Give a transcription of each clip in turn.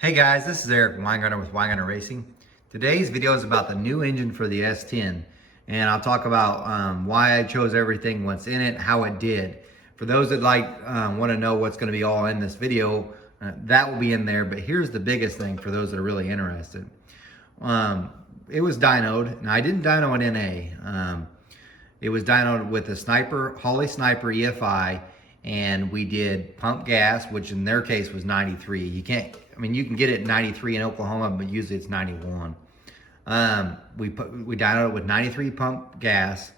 Hey guys, this is Eric Weingartner with Weingartner Racing. Today's video is about the new engine for the S10, and I'll talk about why I chose everything, what's in it, how it did. For those that want to know what's going to be all in this video, that will be in there. But here's the biggest thing for those that are really interested. It was dynoed, and I didn't dyno an NA. It was dynoed with a Holley Sniper EFI. And we did pump gas, which in their case was 93. You can get it 93 in Oklahoma, but usually it's 91. We dynoed it with 93 pump gas,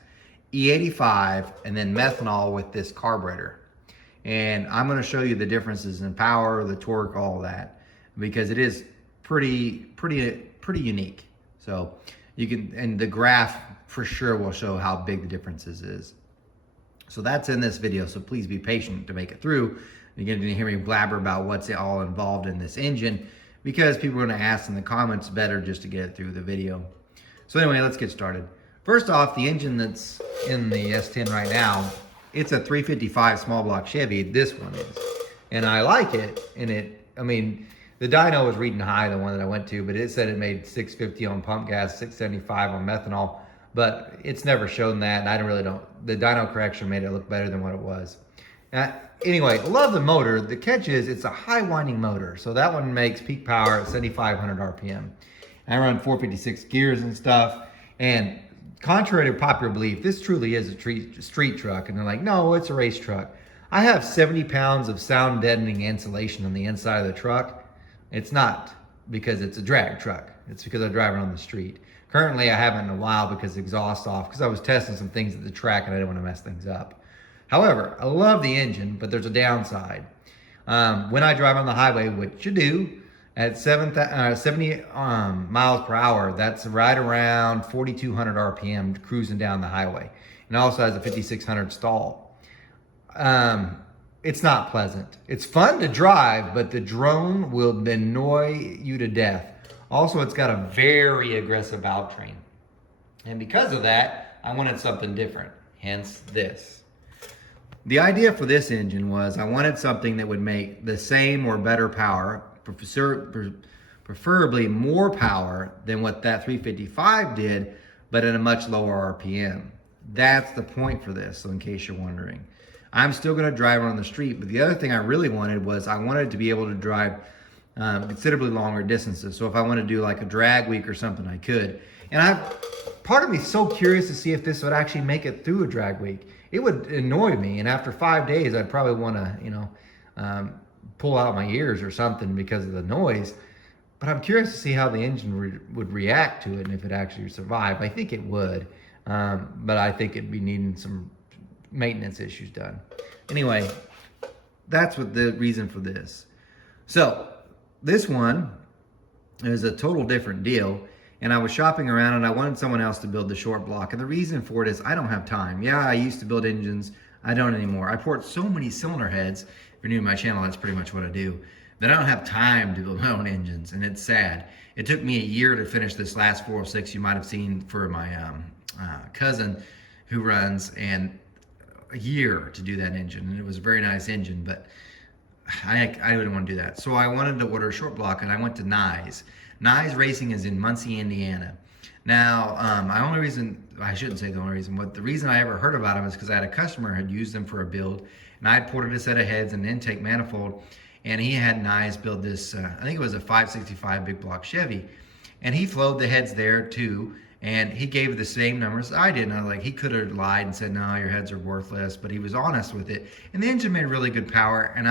E85, and then methanol with this carburetor. And I'm going to show you the differences in power, the torque, all of that, because it is pretty unique. So and the graph for sure will show how big the differences is. So that's in this video, so please be patient to make it through. You're going to hear me blabber about what's all involved in this engine, because people are going to ask in the comments, better just to get it through the video. So anyway, let's get started. First off, the engine that's in the S10 right now, it's a 355 small block Chevy. This one is. And I like it. And the dyno was reading high, the one that I went to, but it said it made 650 on pump gas, 675 on methanol. But it's never shown that, and the dyno correction made it look better than what it was. Anyway, I love the motor. The catch is it's a high winding motor, so that one makes peak power at 7,500 RPM. I run 456 gears and stuff, and contrary to popular belief, this truly is a street truck, and they're like, no, it's a race truck. I have 70 pounds of sound deadening insulation on the inside of the truck. It's not because it's a drag truck. It's because I'm driving on the street. Currently, I haven't in a while because exhaust off, because I was testing some things at the track and I didn't want to mess things up. However, I love the engine, but there's a downside. When I drive on the highway, which you do, at 70 miles per hour, that's right around 4,200 RPM cruising down the highway. And it also has a 5,600 stall. It's not pleasant. It's fun to drive, but the drone will annoy you to death. Also, it's got a very aggressive valve train. And because of that, I wanted something different, hence this. The idea for this engine was I wanted something that would make the same or better power, preferably more power than what that 355 did, but at a much lower RPM. That's the point for this, so in case you're wondering. I'm still gonna drive on the street, but the other thing I really wanted was I wanted to be able to drive considerably longer distances. So if I want to do like a drag week or something, I could. And part of me is so curious to see if this would actually make it through a drag week. It would annoy me, and after 5 days, I'd probably want to, pull out my ears or something because of the noise. But I'm curious to see how the engine would react to it and if it actually survived. I think it would, but I think it'd be needing some maintenance issues done. Anyway, that's what the reason for this. So this one is a total different deal, and I was shopping around and I wanted someone else to build the short block, and the reason for it is I don't have time. Yeah, I used to build engines. I don't anymore. I port so many cylinder heads. If you're new to my channel, that's pretty much what I do. That I don't have time to build my own engines, and it's sad. It took me a year to finish this last 406 you might have seen for my cousin who runs, and a year to do that engine, and it was a very nice engine, but I didn't want to do that. So I wanted to order a short block, and I went to Nyes. Nyes Racing is in Muncie, Indiana. Now, I shouldn't say the only reason, but the reason I ever heard about them is because I had a customer who had used them for a build, and I had ported a set of heads and an intake manifold, and he had Nyes build this, I think it was a 565 big block Chevy, and he flowed the heads there too, and he gave the same numbers I did. And I was like, he could have lied and said, no, your heads are worthless, but he was honest with it. And the engine made really good power, and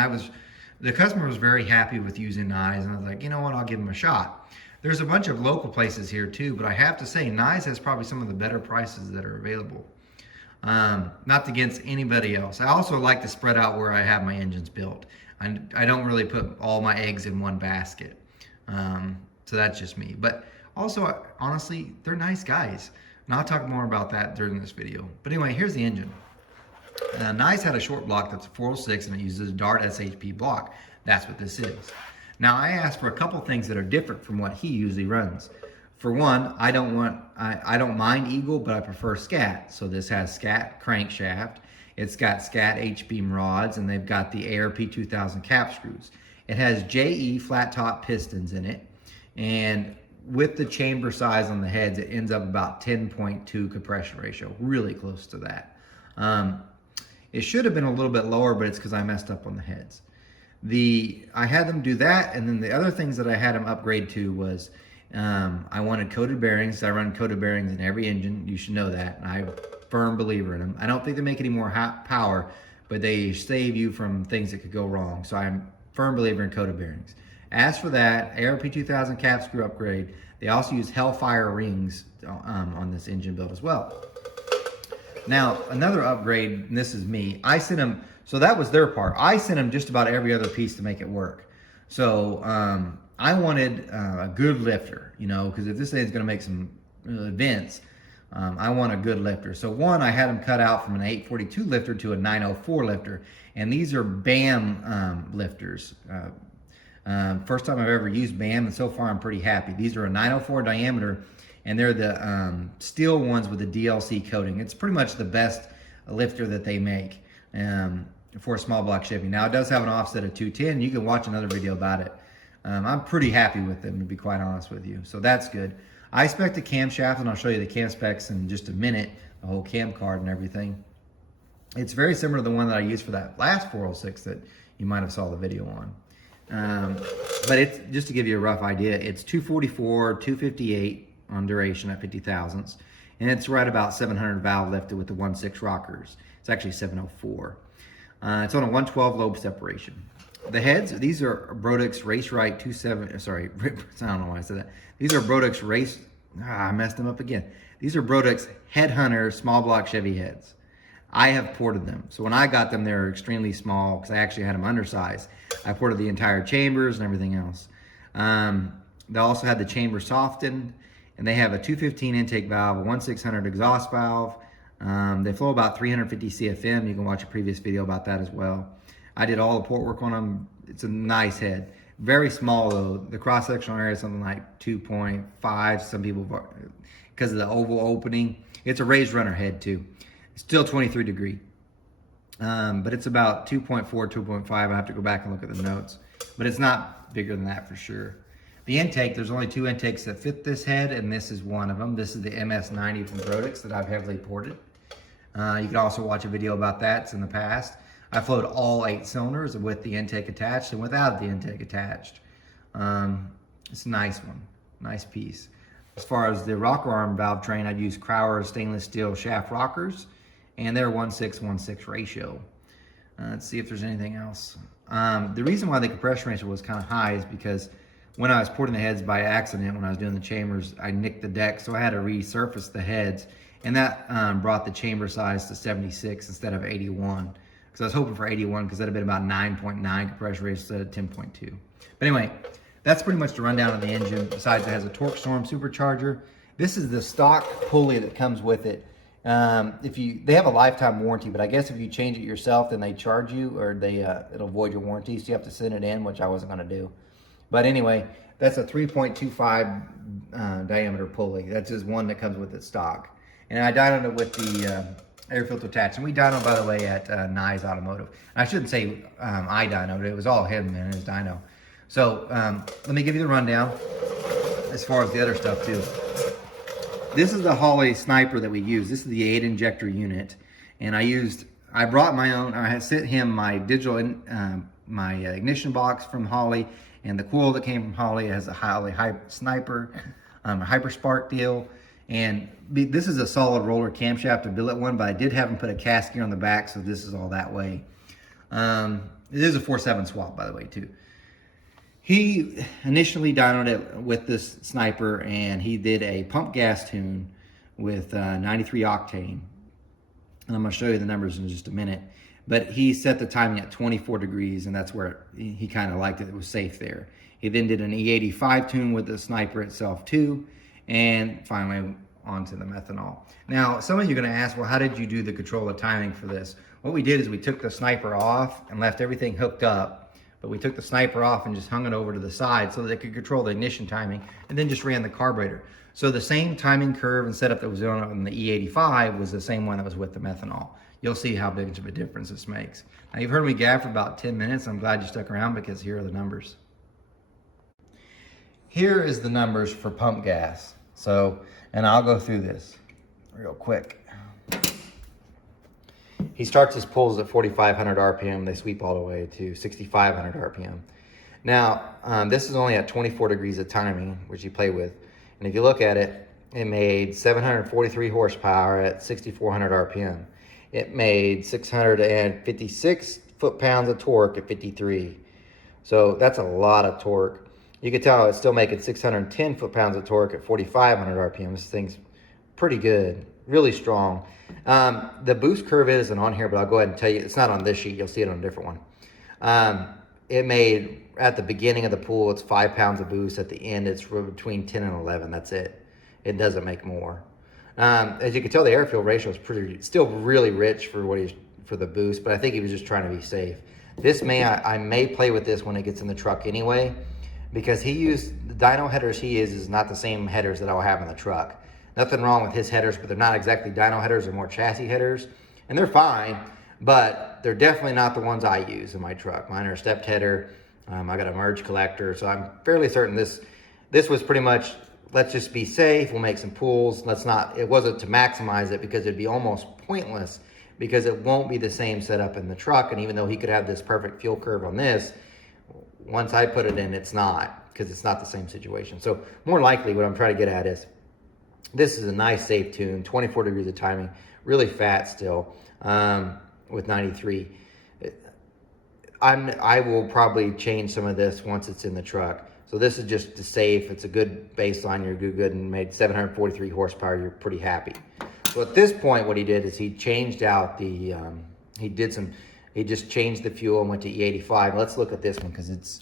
the customer was very happy with using Nyes, and I was like, you know what, I'll give him a shot. There's a bunch of local places here too, but I have to say, Nyes has probably some of the better prices that are available. Not against anybody else. I also like to spread out where I have my engines built. I don't really put all my eggs in one basket. So that's just me. But also, honestly, they're nice guys. And I'll talk more about that during this video. But anyway, here's the engine. Nyes had a short block that's a 406, and it uses a Dart SHP block. That's what this is. Now, I asked for a couple things that are different from what he usually runs. For one, I don't mind Eagle, but I prefer Scat. So this has Scat crankshaft. It's got Scat H-beam rods, and they've got the ARP 2000 cap screws. It has JE flat top pistons in it, and with the chamber size on the heads, it ends up about 10.2 compression ratio, really close to that. It should have been a little bit lower, but it's because I messed up on the heads. I had them do that, and then the other things that I had them upgrade to was I wanted coated bearings. I run coated bearings in every engine. You should know that. I'm a firm believer in them. I don't think they make any more power, but they save you from things that could go wrong. So I'm a firm believer in coated bearings. As for that, ARP 2000 cap screw upgrade, they also use Hellfire rings on this engine build as well. Now, another upgrade, and this is me, I sent them, so that was their part. I sent them just about every other piece to make it work. So I wanted a good lifter, you know, because if this thing's gonna make some vents, I want a good lifter. So one, I had them cut out from an 842 lifter to a 904 lifter, and these are BAM lifters. First time I've ever used BAM, and so far I'm pretty happy. These are a 904 diameter, and they're the steel ones with the DLC coating. It's pretty much the best lifter that they make for small block shipping. Now it does have an offset of 210. You can watch another video about it. I'm pretty happy with them, to be quite honest with you. So that's good. I spec'd a camshaft, and I'll show you the cam specs in just a minute, the whole cam card and everything. It's very similar to the one that I used for that last 406 that you might have saw the video on. But it's just to give you a rough idea, it's 244, 258 on duration at 50 thousandths, and it's right about 700 valve lifted with the 1.6 rockers. It's actually 704. It's on a 112 lobe separation. The heads, these are Brodix Race Right 27, sorry, I don't know why I said that. These are Brodix Race, I messed them up again. These are Brodix Headhunter small block Chevy heads. I have ported them. So when I got them, they were extremely small because I actually had them undersized. I ported the entire chambers and everything else. They also had the chamber softened, and they have a 215 intake valve, a 1.600 exhaust valve. They flow about 350 CFM. You can watch a previous video about that as well. I did all the port work on them. It's a nice head. Very small though. The cross-sectional area is something like 2.5. Some people, because of the oval opening. It's a raised runner head too. It's still 23 degree. But it's about 2.4, 2.5. I have to go back and look at the notes. But it's not bigger than that for sure. The intake, there's only two intakes that fit this head, and this is one of them. This is the MS90 from Brodix that I've heavily ported. You can also watch a video about that. It's in the past. I flowed all 8 cylinders with the intake attached and without the intake attached. It's a nice one, nice piece. As far as the rocker arm valve train, I'd use Crowder stainless steel shaft rockers, and they're 1.6:1.6 ratio. Let's see if there's anything else. The reason why the compression ratio was kind of high is because when I was porting the heads by accident, when I was doing the chambers, I nicked the deck, so I had to resurface the heads, and that brought the chamber size to 76 instead of 81. Because I was hoping for 81, because that'd have been about 9.9 compression ratio instead of 10.2. But anyway, that's pretty much the rundown of the engine. Besides, it has a Torqstorm supercharger. This is the stock pulley that comes with it. They have a lifetime warranty, but I guess if you change it yourself, then they charge you, or it'll void your warranty, so you have to send it in, which I wasn't going to do. But anyway, that's a 3.25 diameter pulley. That's just one that comes with its stock. And I dynoed it with the air filter attached. And we dynoed, by the way, at Nye's Automotive. And I shouldn't say I dynoed it. It was all him and his dyno. So let me give you the rundown as far as the other stuff too. This is the Holley sniper that we use. This is the 8 injector unit. And I brought my own. I had sent him my digital, my ignition box from Holley, and the coil that came from Holley. Has a Holley sniper, a Hyperspark deal. And this is a solid roller camshaft, a billet one, but I did have him put a cast on the back, so this is all that way. It is a 4.7 swap, by the way, too. He initially dynoed it with this sniper, and he did a pump gas tune with 93 octane. And I'm going to show you the numbers in just a minute. But he set the timing at 24 degrees, and that's where he kind of liked it. It was safe there. He then did an E85 tune with the sniper itself, too. And finally, onto the methanol. Now, some of you are going to ask, well, how did you do the control of timing for this? What we did is we took the sniper off and left everything hooked up, but we took the sniper off and just hung it over to the side so that it could control the ignition timing, and then just ran the carburetor. So the same timing curve and setup that was on the E85 was the same one that was with the methanol. you'll see how big of a difference this makes. Now, you've heard me gab for about 10 minutes. I'm glad you stuck around because here are the numbers. Here is the numbers for pump gas. So, and I'll go through this real quick. He starts his pulls at 4,500 RPM. They sweep all the way to 6,500 RPM. Now, this is only at 24 degrees of timing, which you play with. And if you look at it, it made 743 horsepower at 6,400 RPM. It made 656 foot-pounds of torque at 53. So that's a lot of torque. You can tell it's still making 610 foot-pounds of torque at 4,500 RPM. This thing's pretty good, really strong. The boost curve isn't on here, but I'll go ahead and tell you, it's not on this sheet. You'll see it on a different one. It made, at the beginning of the pool, it's 5 pounds of boost. At the end, it's between 10 and 11. That's it. It doesn't make more. As you can tell, the air-fuel ratio is still really rich for for the boost, but I think he was just trying to be safe. This I may play with this when it gets in the truck anyway, because the dyno headers he is not the same headers that I'll have in the truck. Nothing wrong with his headers, but they're not exactly dyno headers. They're more chassis headers, and they're fine, but they're definitely not the ones I use in my truck. Mine are a stepped header. I got a merge collector, so I'm fairly certain this was pretty much, let's just be safe, we'll make some pulls. It wasn't to maximize it, because it'd be almost pointless, because it won't be the same setup in the truck. And even though he could have this perfect fuel curve on this, once I put it in, it's not, because it's not the same situation. So more likely what I'm trying to get at is, this is a nice safe tune, 24 degrees of timing, really fat still, with 93. I will probably change some of this once it's in the truck. So this is just to safe. It's a good baseline. You're good and made 743 horsepower. You're pretty happy. So at this point, what he did is he changed out the, he just changed the fuel and went to E85. Let's look at this one, because it's,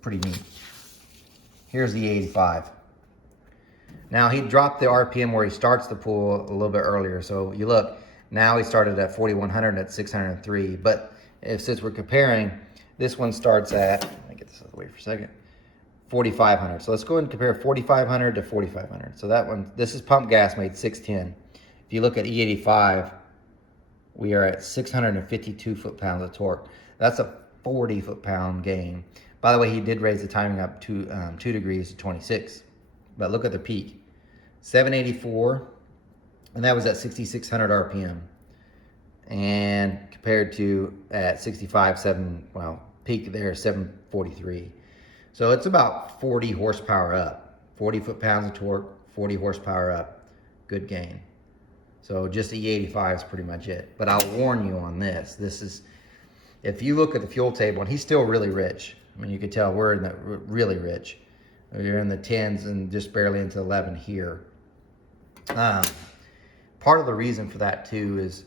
pretty neat. Here's the 85. Now he dropped the RPM where he starts the pool a little bit earlier. So you look, now he started at 4,100 at 603. But since we're comparing, this one starts at, let me get this out of the way for a second, 4,500. So let's go ahead and compare 4,500 to 4,500. So that one, this is pump gas, made 610. If you look at E85, we are at 652 foot-pounds of torque. That's a 40 foot-pound gain. By the way, he did raise the timing up to 2 degrees to 26. But look at the peak, 784, and that was at 6,600 RPM. And compared to at 65, peak there, 743. So it's about 40 horsepower up, 40 foot-pounds of torque, 40 horsepower up, good gain. So just the E85 is pretty much it. But I'll warn you on this. This is, if you look at the fuel table, and he's still really rich. I mean, you can tell we're in the really rich. You're in the 10s and just barely into 11 here. Part of the reason for that too is,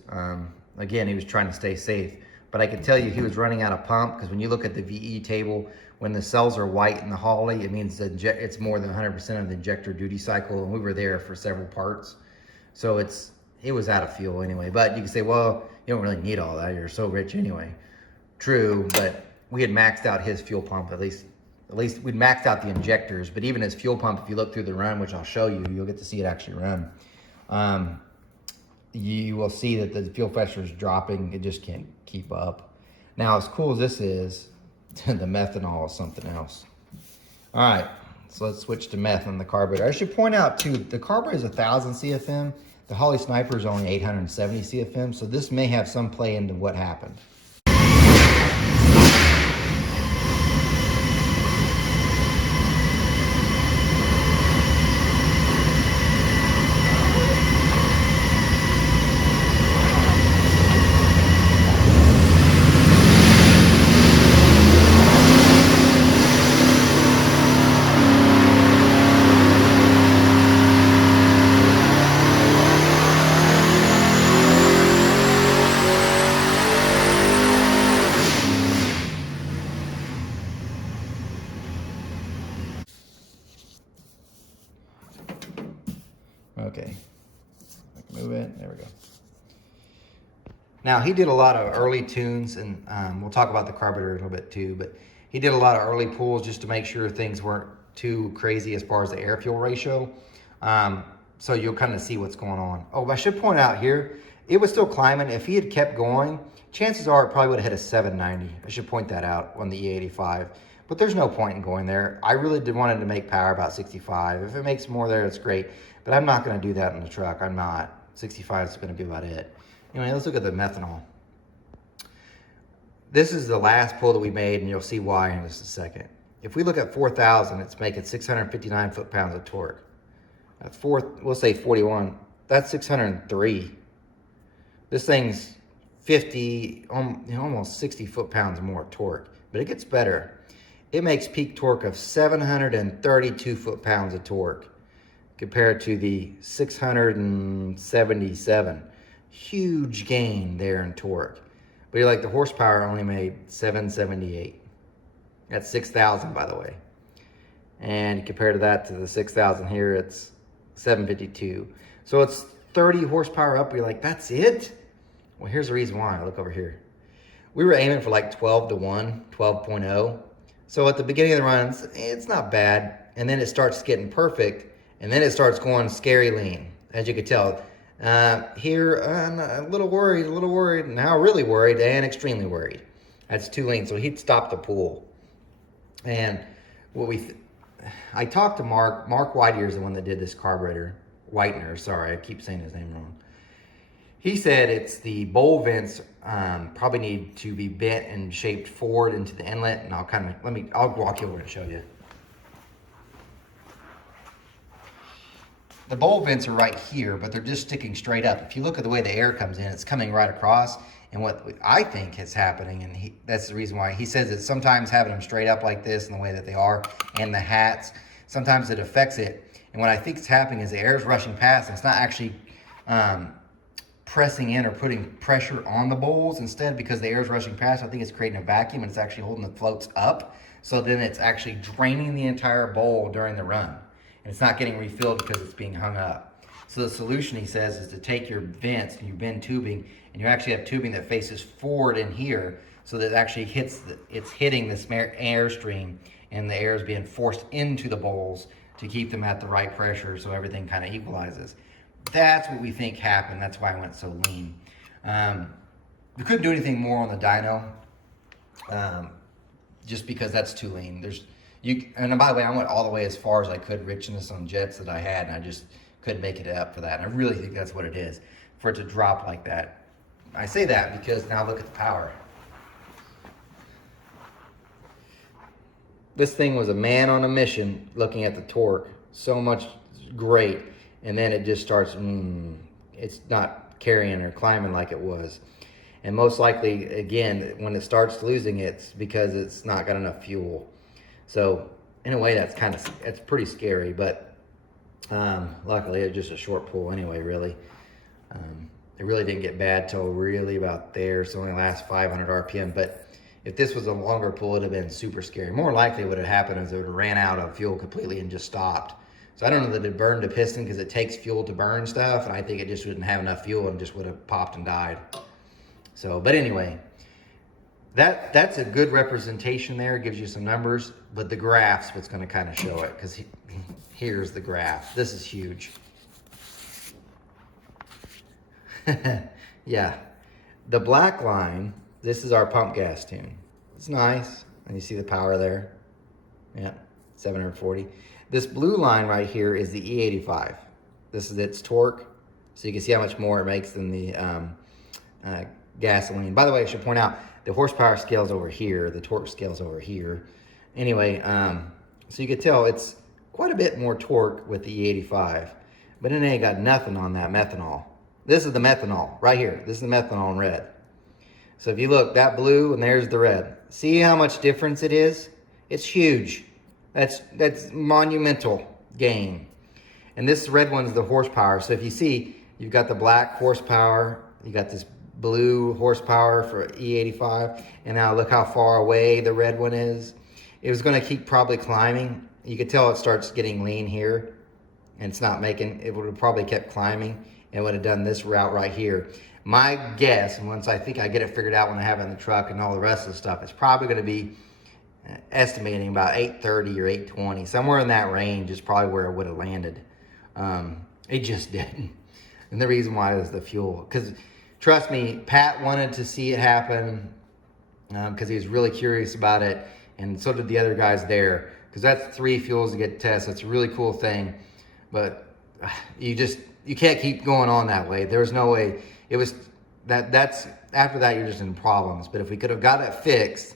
again, he was trying to stay safe. But I can tell you he was running out of pump, because when you look at the VE table, when the cells are white in the Holly, it means it's more than 100% of the injector duty cycle, and we were there for several parts. So it was out of fuel anyway. But you can say, well, you don't really need all that. You're so rich anyway. True, but we had maxed out his fuel pump, at least we'd maxed out the injectors, but even his fuel pump, if you look through the run, which I'll show you, you'll get to see it actually run. You will see that the fuel pressure is dropping. It just can't keep up. Now, as cool as this is, the methanol is something else. All right, so let's switch to meth on the carburetor. I should point out too, the carburetor is 1,000 CFM. The Holly Sniper is only 870 CFM, so this may have some play into what happened. Okay. Move it. There we go. Now, he did a lot of early tunes, and we'll talk about the carburetor a little bit too, but he did a lot of early pulls just to make sure things weren't too crazy as far as the air-fuel ratio. So you'll kind of see what's going on. Oh, I should point out here, it was still climbing. If he had kept going, chances are it probably would have hit a 790. I should point that out on the E85. But there's no point in going there. I really did wanted to make power about 65. If it makes more there, it's great. But I'm not going to do that in the truck. I'm not. 65 is going to be about it. Anyway, let's look at the methanol. This is the last pull that we made, and you'll see why in just a second. If we look at 4,000, it's making 659 foot-pounds of torque. At we'll say 41, that's 603. This thing's 50, almost 60 foot-pounds more torque, but it gets better. It makes peak torque of 732 foot-pounds of torque compared to the 677. Huge gain there in torque. But you're like, the horsepower only made 778. That's 6,000, by the way. And compared to that to the 6,000 here, it's 752. So it's 30 horsepower up. You're like, that's it? Well, here's the reason why. Look over here. We were aiming for like 12 to 1, 12.0. So at the beginning of the run, it's not bad. And then it starts getting perfect. And then it starts going scary lean, as you could tell. Here, I'm a little worried, now really worried and extremely worried. That's too lean, so he'd stop the pool. And I talked to Mark Whiteyear is the one that did this carburetor. Whitener, sorry, I keep saying his name wrong. He said it's the bowl vents probably need to be bent and shaped forward into the inlet, and I'll walk you over and show you. The bowl vents are right here, but they're just sticking straight up. If you look at the way the air comes in, it's coming right across. And what I think is happening, and that's the reason why he says that sometimes having them straight up like this in the way that they are, and the hats, sometimes it affects it. And what I think is happening is the air is rushing past, and it's not actually pressing in or putting pressure on the bowls. Instead, because the air is rushing past, I think it's creating a vacuum, and it's actually holding the floats up. So then it's actually draining the entire bowl during the run. And it's not getting refilled because it's being hung up. So the solution, he says, is to take your vents and your bend tubing, and you actually have tubing that faces forward in here, so that it actually it's hitting this airstream, and the air is being forced into the bowls to keep them at the right pressure, so everything kind of equalizes. That's what we think happened. That's why I went so lean. We couldn't do anything more on the dyno, just because that's too lean. And by the way, I went all the way as far as I could, richness on jets that I had, and I just couldn't make it up for that. And I really think that's what it is, for it to drop like that. I say that because now look at the power. This thing was a man on a mission looking at the torque. So much great. And then it just starts, it's not carrying or climbing like it was. And most likely, again, when it starts losing, it's because it's not got enough fuel. So in a way, it's pretty scary, but luckily it was just a short pull anyway, really. It really didn't get bad till really about there, so it only lasts 500 RPM. But if this was a longer pull, it would have been super scary. More likely what had happened is it would have ran out of fuel completely and just stopped. So I don't know that it burned a piston because it takes fuel to burn stuff, and I think it just wouldn't have enough fuel and just would have popped and died. So, but anyway, that's a good representation there. It gives you some numbers, but the graph's what's going to kind of show it, because here's the graph. This is huge. Yeah, the black line, this is our pump gas tune. It's nice, and you see the power there. Yeah, 740. This blue line right here is the E85. This is its torque, so you can see how much more it makes than the gasoline. By the way, I should point out, the horsepower scale's over here, the torque scale's over here. Anyway, so you can tell it's quite a bit more torque with the E85, but it ain't got nothing on that methanol. This is the methanol right here. This is the methanol in red. So if you look, that blue and there's the red. See how much difference it is? It's huge. That's monumental gain. And this red one's the horsepower. So if you see, you've got the black horsepower, you got this blue horsepower for E85, and now look how far away the red one is. It was going to keep probably climbing. You could tell it starts getting lean here. and it's not making, it would have probably kept climbing and would have done this route right here. My guess, and once I think I get it figured out when I have it in the truck and all the rest of the stuff, it's probably going to be estimating about 830 or 820. Somewhere in that range is probably where it would have landed. It just didn't. And the reason why is the fuel. Because trust me, Pat wanted to see it happen because he was really curious about it. And so did the other guys there. Because that's 3 fuels to get tested. It's a really cool thing. But you can't keep going on that way. There was no way. It was that's after that you're just in problems. But if we could have got it fixed,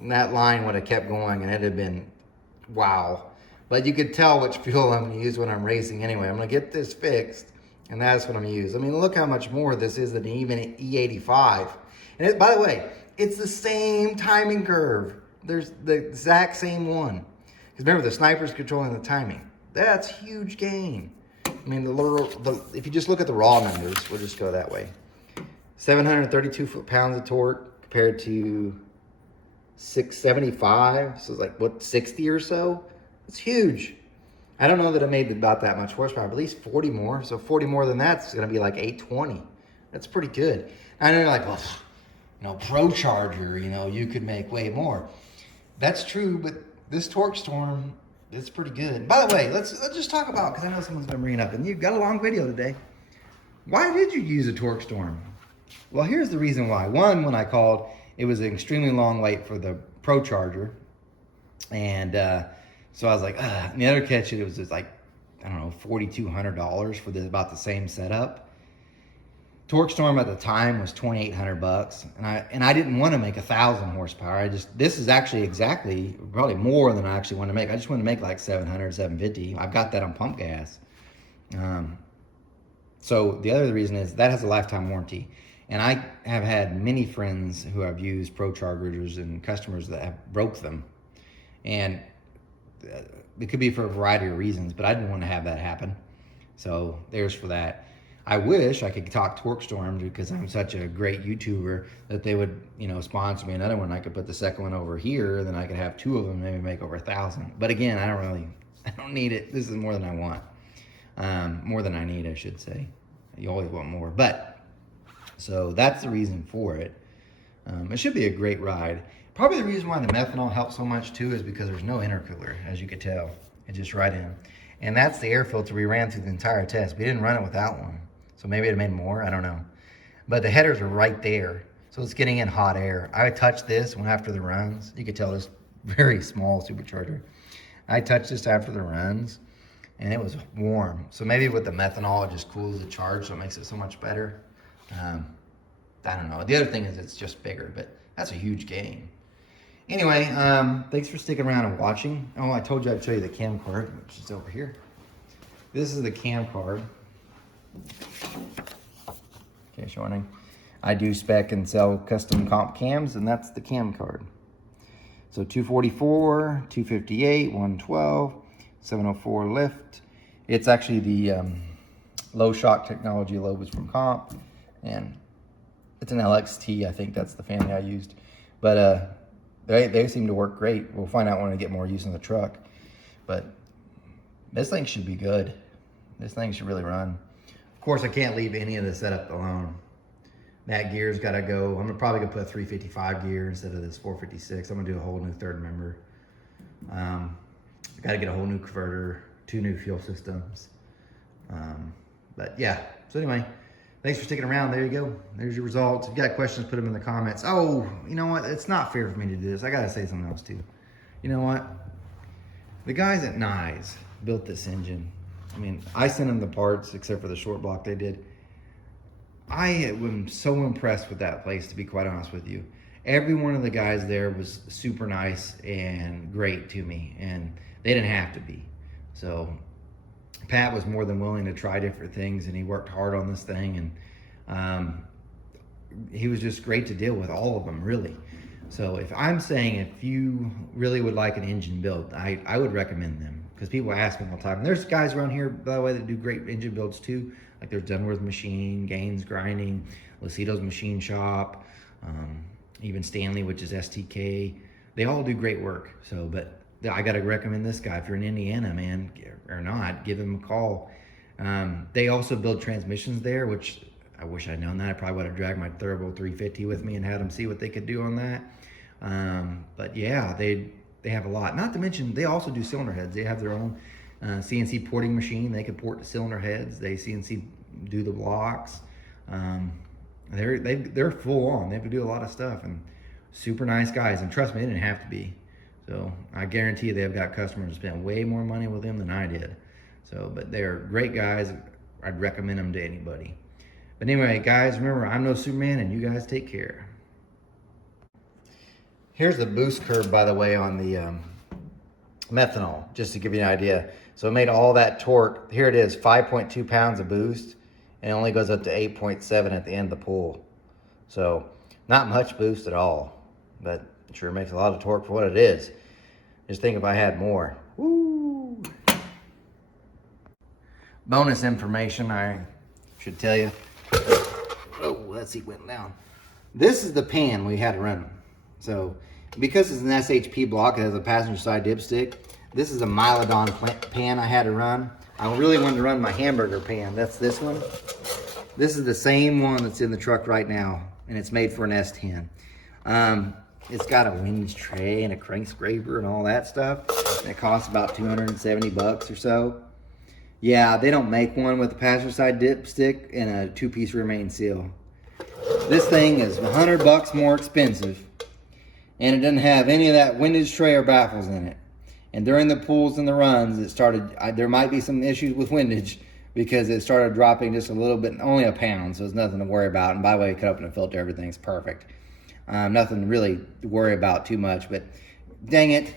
that line would have kept going and it'd have been wow. But you could tell which fuel I'm gonna use when I'm racing anyway. I'm gonna get this fixed and that's what I'm gonna use. I mean, look how much more this is than even E85. And by the way, it's the same timing curve. There's the exact same one. Because remember, the sniper's controlling the timing. That's huge gain. I mean, if you just look at the raw numbers, we'll just go that way. 732 foot-pounds of torque compared to 675. So it's like, what, 60 or so? It's huge. I don't know that I made about that much horsepower, but at least 40 more. So 40 more than that's going to be like 820. That's pretty good. I know you're like, well, you know, Pro Charger, you know, you could make way more. That's true, but this Torqstorm, it's pretty good. By the way, let's just talk about, because I know someone's been bringing it up, and you've got a long video today. Why did you use a Torqstorm? Well, here's the reason why. One, when I called, it was an extremely long wait for the Pro Charger. And so I was like, ugh. And the other catch, it was just like, I don't know, $4,200 for about the same setup. Torqstorm at the time was $2,800, and I didn't want to make 1,000 horsepower. This is actually exactly probably more than I actually want to make. I just want to make like 700, 750. I've got that on pump gas. So the other reason is that has a lifetime warranty, and I have had many friends who have used Pro Chargers and customers that have broke them, and it could be for a variety of reasons, but I didn't want to have that happen. So there's for that. I wish I could talk Torqstorm because I'm such a great YouTuber that they would, you know, sponsor me another one. I could put the second one over here, then I could have 2 of them, maybe make over 1,000. But again, I don't need it. This is more than I want. More than I need, I should say. You always want more. But, so that's the reason for it. It should be a great ride. Probably the reason why the methanol helps so much too is because there's no intercooler, as you could tell. It's just right in. And that's the air filter we ran through the entire test. We didn't run it without one. So maybe it made more, I don't know. But the headers are right there. So it's getting in hot air. I touched this one after the runs. You could tell this very small supercharger. I touched this after the runs and it was warm. So maybe with the methanol, it just cools the charge, so it makes it so much better. I don't know. The other thing is it's just bigger, but that's a huge gain. Anyway, thanks for sticking around and watching. Oh, I told you I'd show you the cam card, which is over here. This is the cam card. Okay, shortening. I do spec and sell custom comp cams, and that's the cam card. So 244, 258, 112, 704 lift. It's actually the low shock technology lobe is from comp, and it's an LXT. I think that's the family I used, but they seem to work great. We'll find out when I get more use in the truck, but this thing should be good. This thing should really run. Of course, I can't leave any of the setup alone. That gear's got to go. I'm probably gonna put a 355 gear instead of this 456. I'm gonna do a whole new third member. I got to get a whole new converter, 2 new fuel systems. But yeah. So anyway, thanks for sticking around. There you go. There's your results. If you got questions, put them in the comments. Oh, you know what? It's not fair for me to do this. I gotta say something else too. You know what? The guys at Nyes built this engine. I mean, I sent them the parts except for the short block they did. I am so impressed with that place, to be quite honest with you. Every one of the guys there was super nice and great to me, and they didn't have to be. So Pat was more than willing to try different things, and he worked hard on this thing, and he was just great to deal with, all of them, really. So if I'm saying if you really would like an engine built, I would recommend them, because people ask me all the time. And there's guys around here, by the way, that do great engine builds too. Like there's Dunworth Machine, Gaines Grinding, Lucido's Machine Shop, even Stanley, which is STK. They all do great work. So, but I got to recommend this guy. If you're in Indiana, man, or not, give him a call. They also build transmissions there, which I wish I'd known that. I probably would have dragged my Turbo 350 with me and had them see what they could do on that. But yeah, they have a lot. Not to mention, they also do cylinder heads. They have their own CNC porting machine. They can port the cylinder heads. They CNC do the blocks. They're full on. They have to do a lot of stuff, and super nice guys. And trust me, they didn't have to be. So I guarantee you they've got customers who spent way more money with them than I did. So, but they're great guys. I'd recommend them to anybody. But anyway, guys, remember, I'm no Superman, and you guys take care. Here's the boost curve, by the way, on the methanol, just to give you an idea. So it made all that torque. Here it is, 5.2 pounds of boost, and it only goes up to 8.7 at the end of the pull. So not much boost at all, but it sure makes a lot of torque for what it is. Just think if I had more. Woo! Bonus information I should tell you. Oh, that seat went down. This is the pan we had to run. So because it's an SHP block, it has a passenger side dipstick. This is a Mylodon pan I had to run. I really wanted to run my hamburger pan. That's this one. This is the same one that's in the truck right now, and it's made for an S10. It's got a windage tray and a crank scraper and all that stuff. And it costs about 270 bucks or so. Yeah, they don't make one with a passenger side dipstick and a 2-piece rear main seal. This thing is 100 bucks more expensive, and it doesn't have any of that windage tray or baffles in it. And during the pulls and the runs, it started, there might be some issues with windage because it started dropping just a little bit, only a pound, so it's nothing to worry about. And by the way, cut open the filter, everything's perfect. Nothing really to worry about too much, but dang it.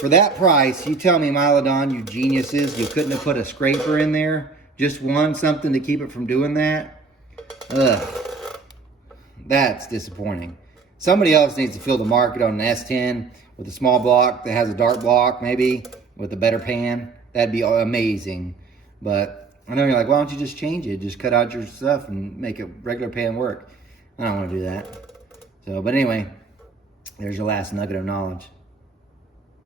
For that price, you tell me, Mylodon, you geniuses, you couldn't have put a scraper in there? Just one, something to keep it from doing that? Ugh. That's disappointing. Somebody else needs to fill the market on an S10 with a small block that has a dark block, maybe, with a better pan. That'd be amazing. But I know you're like, why don't you just change it? Just cut out your stuff and make a regular pan work. I don't want to do that. So, but anyway, there's your last nugget of knowledge.